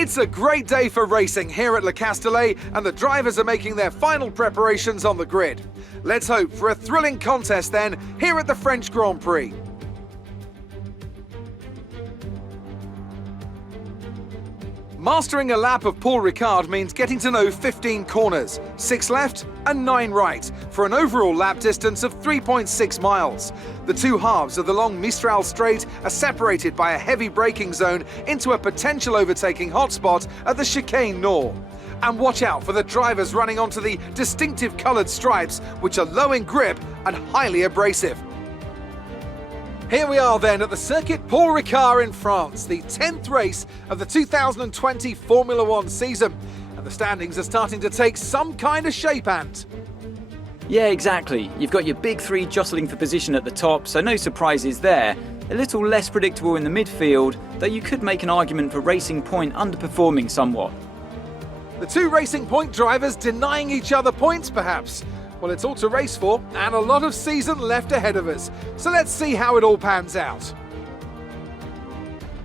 It's a great day for racing here at Le Castellet, and the drivers are making their final preparations on the grid. Let's hope for a thrilling contest then here at the French Grand Prix. Mastering a lap of Paul Ricard means getting to know 15 corners, 6 left and 9 right, for an overall lap distance of 3.6 miles. The two halves of the long Mistral Straight are separated by a heavy braking zone into a potential overtaking hotspot at the Chicane Nord. And watch out for the drivers running onto the distinctive coloured stripes, which are low in grip and highly abrasive. Here we are then at the Circuit Paul Ricard in France, the 10th race of the 2020 Formula One season. And the standings are starting to take some kind of shape, Ant. Yeah, exactly. You've got your big three jostling for position at the top, so no surprises there. A little less predictable in the midfield, though you could make an argument for Racing Point underperforming somewhat. The two Racing Point drivers denying each other points, perhaps. Well, it's all to race for, and a lot of season left ahead of us. So let's see how it all pans out.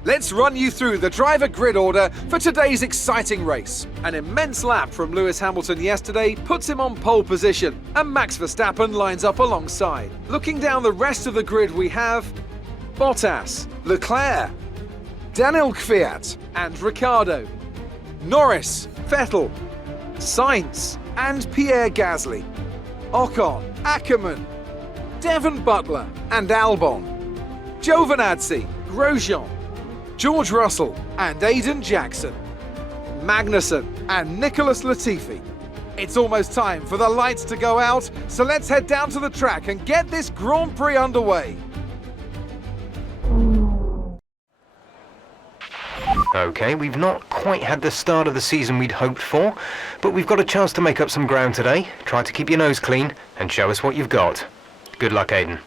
Let's run you through the driver grid order for today's exciting race. An immense lap from Lewis Hamilton yesterday puts him on pole position, and Max Verstappen lines up alongside. Looking down the rest of the grid, we have Bottas, Leclerc, Daniel Kvyat and Ricciardo, Norris, Vettel, Sainz and Pierre Gasly, Ocon, Ackermann, Devon Butler and Albon, Giovinazzi, Grosjean, George Russell and Aiden Jackson, Magnussen and Nicholas Latifi. It's almost time for the lights to go out, so let's head down to the track and get this Grand Prix underway. OK, we've not quite had the start of the season we'd hoped for, but we've got a chance to make up some ground today. Try to keep your nose clean and show us what you've got. Good luck, Aiden.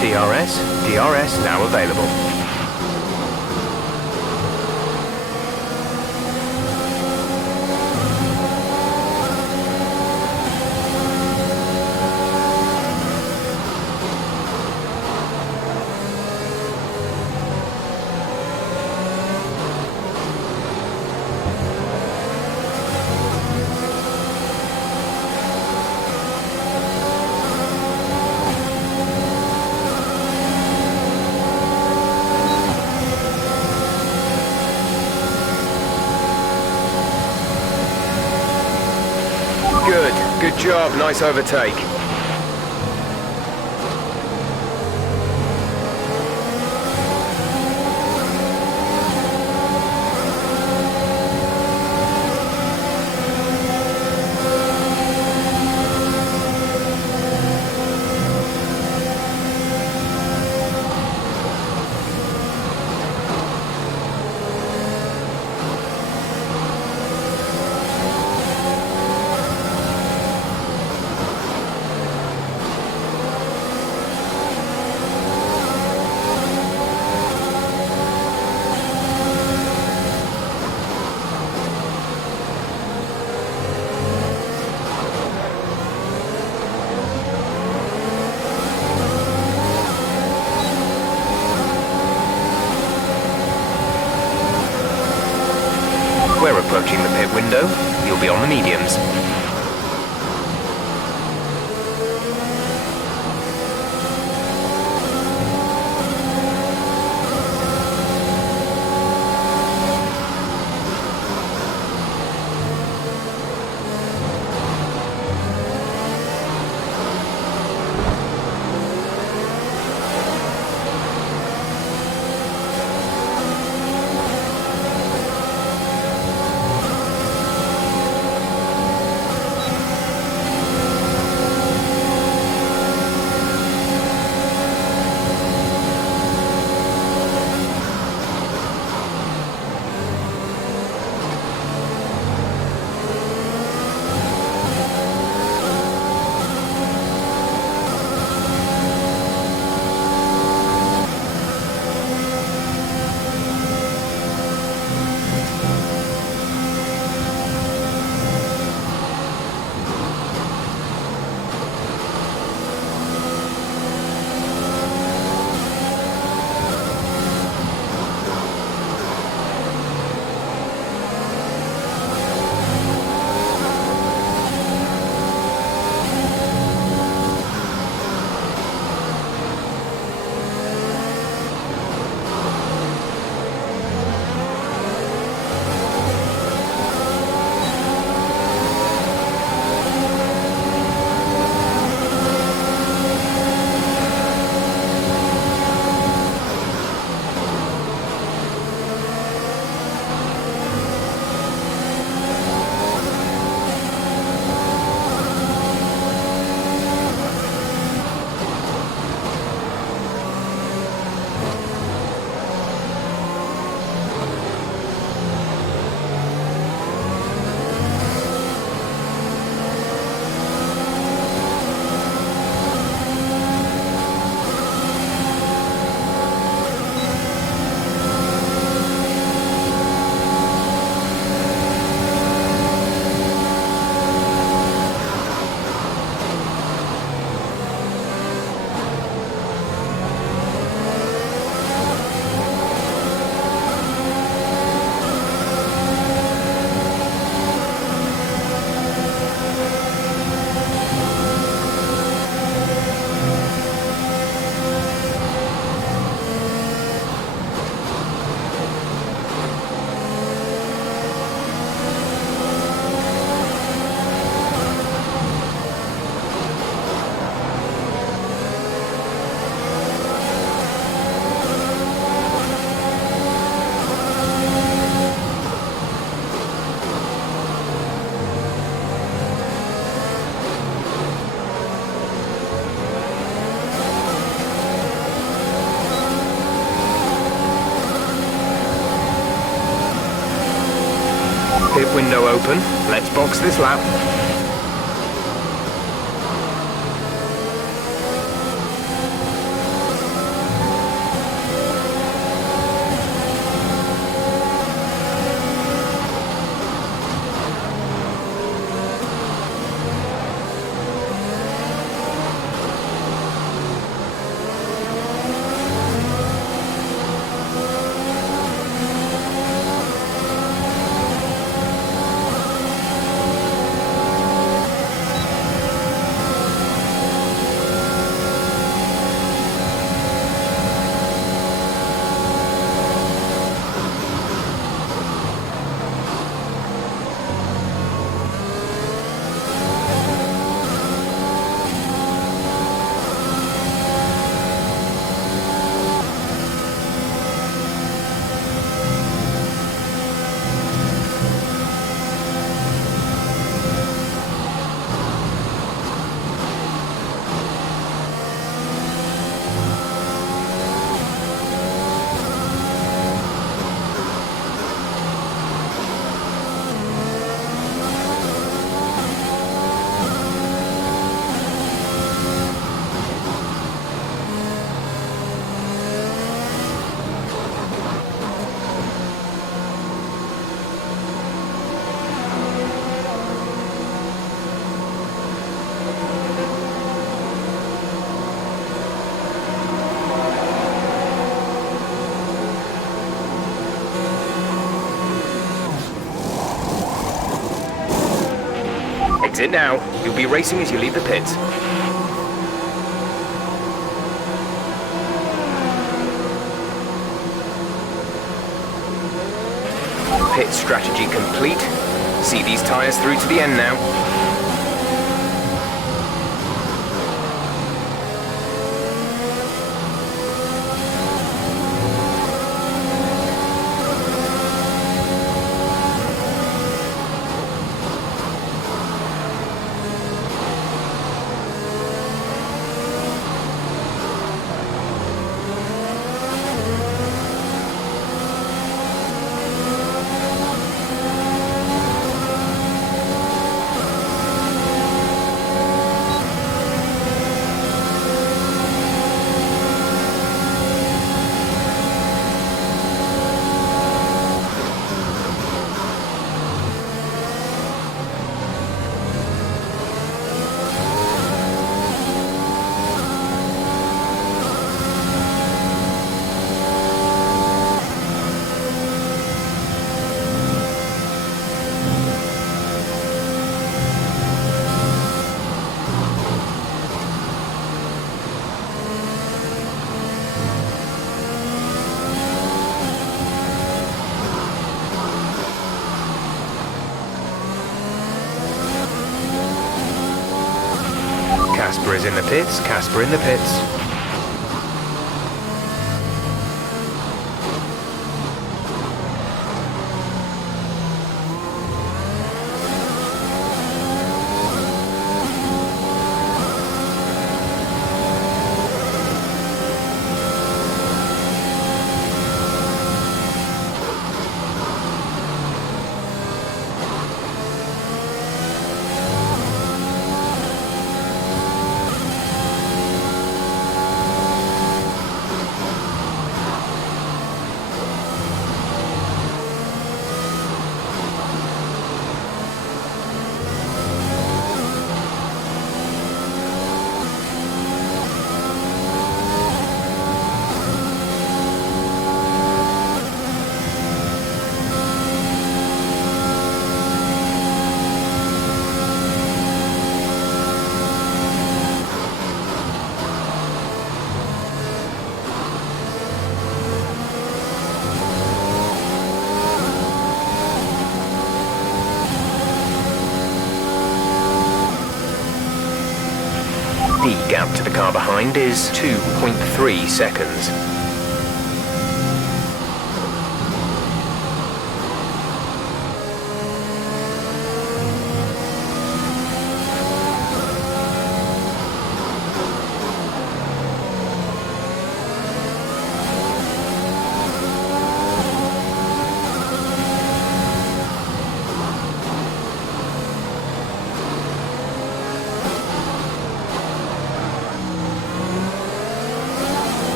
DRS now available. Good job, nice overtake. We're approaching the pit window. You'll be on the mediums. Pit window open. Let's box this lap. That's it now. You'll be racing as you leave the pits. Pit strategy complete. See these tyres through to the end now. Casper is in the pits, Casper in the pits. The gap to the car behind is 2.3 seconds.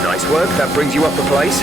Nice work, that brings you up a place.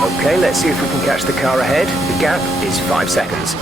Okay, let's see if we can catch the car ahead. The gap is 5 seconds.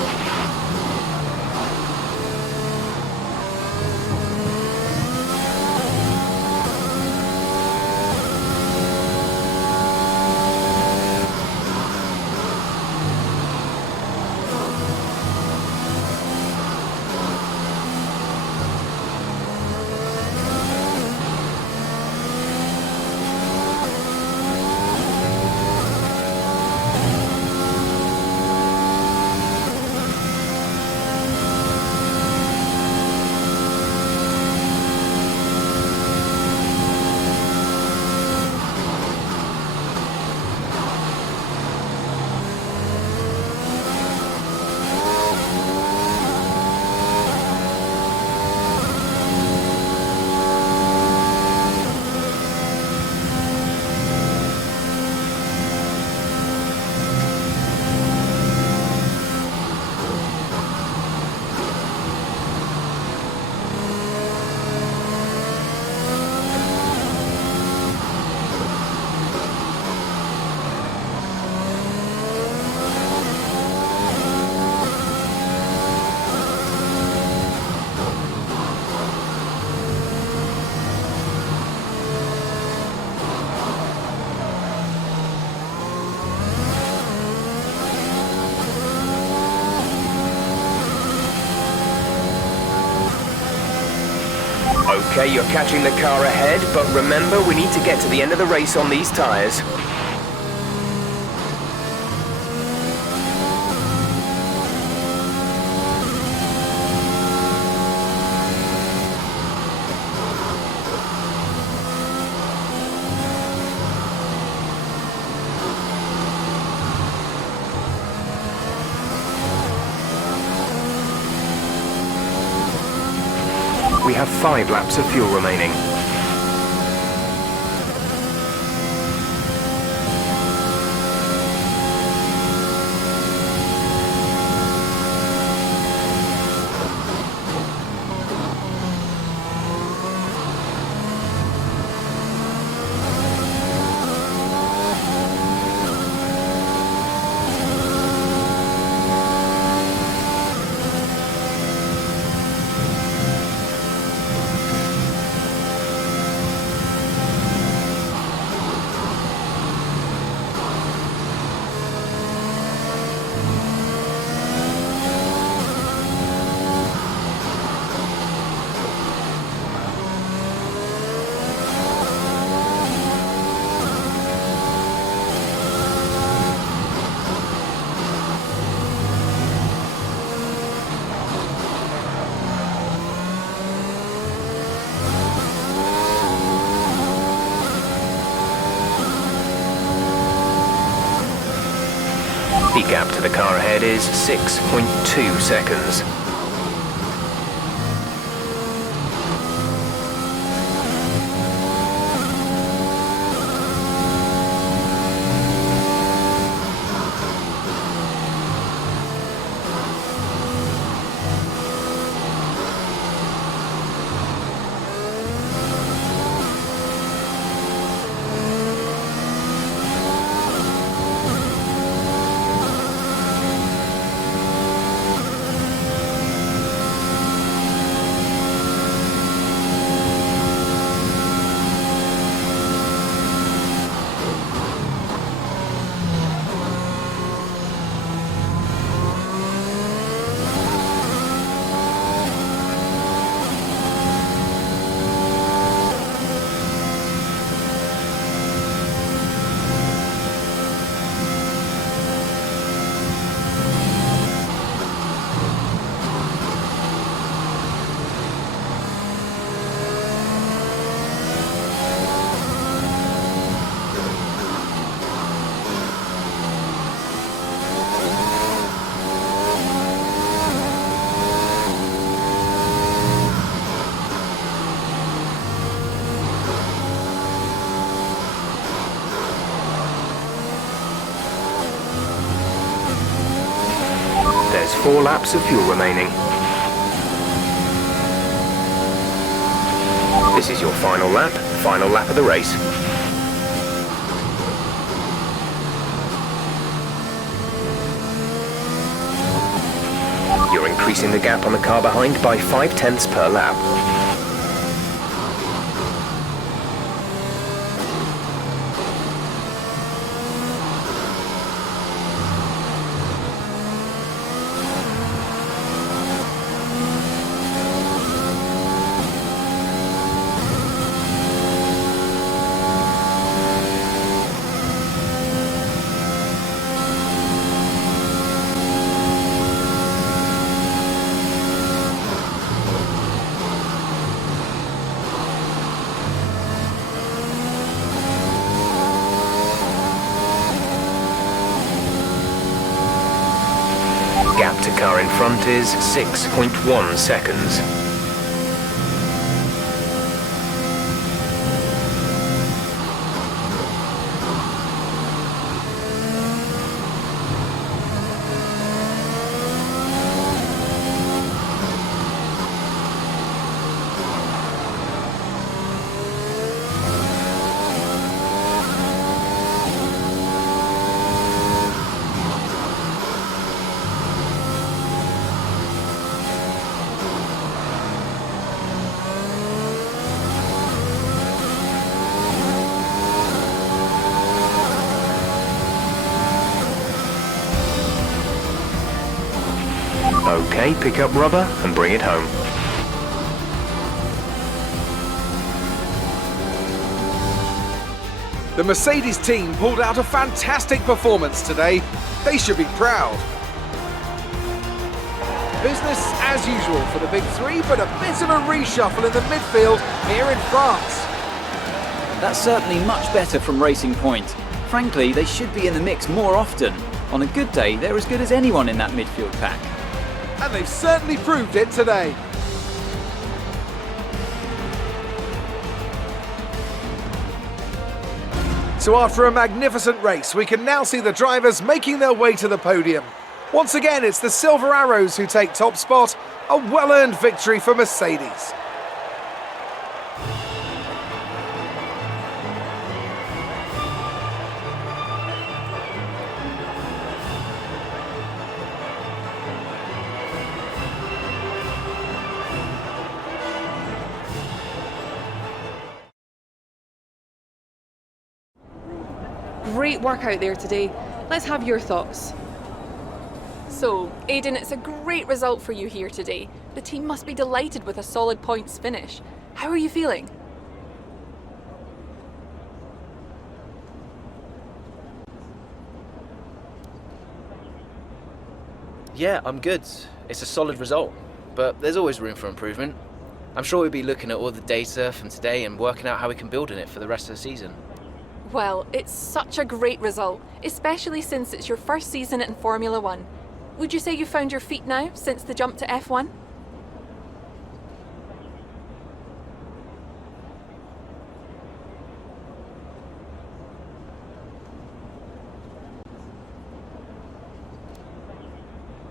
Okay, you're catching the car ahead, but remember, we need to get to the end of the race on these tyres. We have 5 laps of fuel remaining. The gap to the car ahead is 6.2 seconds. There's 4 laps of fuel remaining. This is your final lap of the race. increasing the gap on the car behind by 0.5 per lap. Gap to car in front is 6.1 seconds. Okay, pick up rubber and bring it home. The Mercedes team pulled out a fantastic performance today. They should be proud. Business as usual for the big three, but a bit of a reshuffle in the midfield here in France. That's certainly much better from Racing Point. Frankly, they should be in the mix more often. On a good day, they're as good as anyone in that midfield pack. And they've certainly proved it today. So after a magnificent race, we can now see the drivers making their way to the podium. Once again, it's the Silver Arrows who take top spot, a well-earned victory for Mercedes. Great work out there today. Let's have your thoughts. So, Aidan, it's a great result for you here today. The team must be delighted with a solid points finish. How are you feeling? Yeah, I'm good. It's a solid result, but there's always room for improvement. I'm sure we'll be looking at all the data from today and working out how we can build on it for the rest of the season. Well, it's such a great result, especially since it's your first season in Formula One. Would you say you found your feet now since the jump to F1?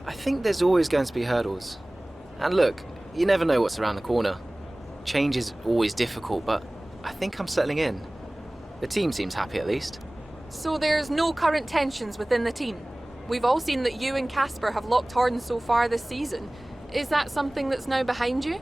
I think there's always going to be hurdles. And look, you never know what's around the corner. Change is always difficult, but I think I'm settling in. The team seems happy at least. So there's no current tensions within the team? We've all seen that you and Casper have locked horns so far this season. Is that something that's now behind you?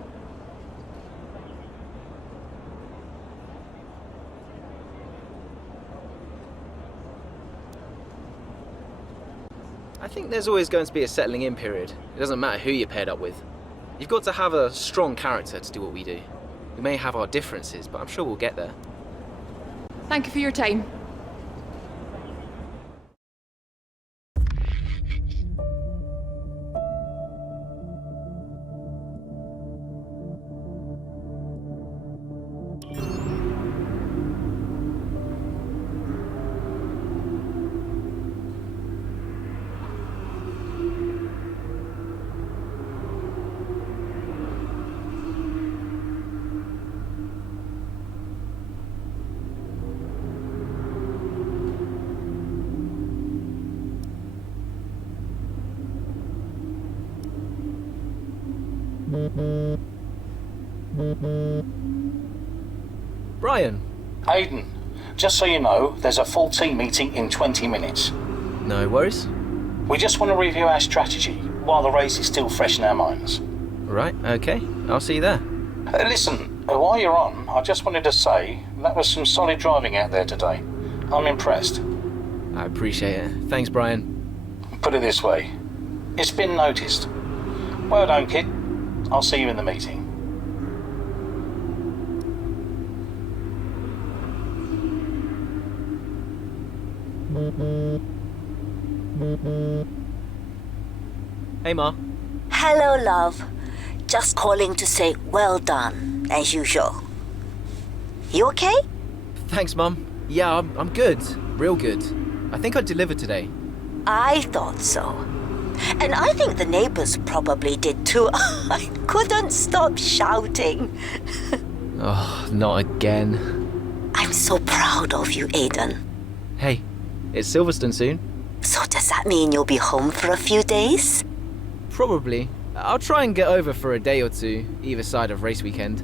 I think there's always going to be a settling in period. It doesn't matter who you're paired up with. You've got to have a strong character to do what we do. We may have our differences, but I'm sure we'll get there. Thank you for your time. Brian. Aidan, just so you know, there's a full team meeting in 20 minutes. No worries. We just want to review our strategy while the race is still fresh in our minds. Right, okay. I'll see you there. Listen, while you're on, I just wanted to say that was some solid driving out there today. I'm impressed. I appreciate it. Thanks, Brian. Put it this way, it's been noticed. Well done, kid. I'll see you in the meeting. Hey, Ma. Hello, love. Just calling to say well done, as usual. You okay? Thanks, Mum. Yeah, I'm good. Real good. I think I delivered today. I thought so. And I think the neighbors probably did too. I couldn't stop shouting. Oh, not again. I'm so proud of you, Aiden. Hey, it's Silverstone soon. So does that mean you'll be home for a few days? Probably. I'll try and get over for a day or two, either side of race weekend.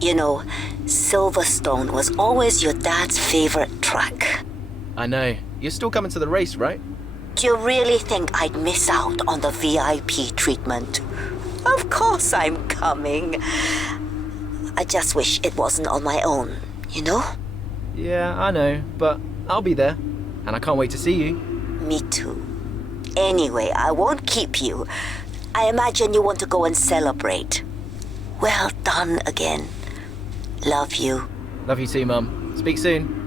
You know, Silverstone was always your dad's favorite track. I know. You're still coming to the race, right? Do you really think I'd miss out on the VIP treatment? Of course I'm coming. I just wish it wasn't on my own, you know? Yeah, I know, but I'll be there. And I can't wait to see you. Me too. Anyway, I won't keep you. I imagine you want to go and celebrate. Well done again. Love you. Love you too, Mum. Speak soon.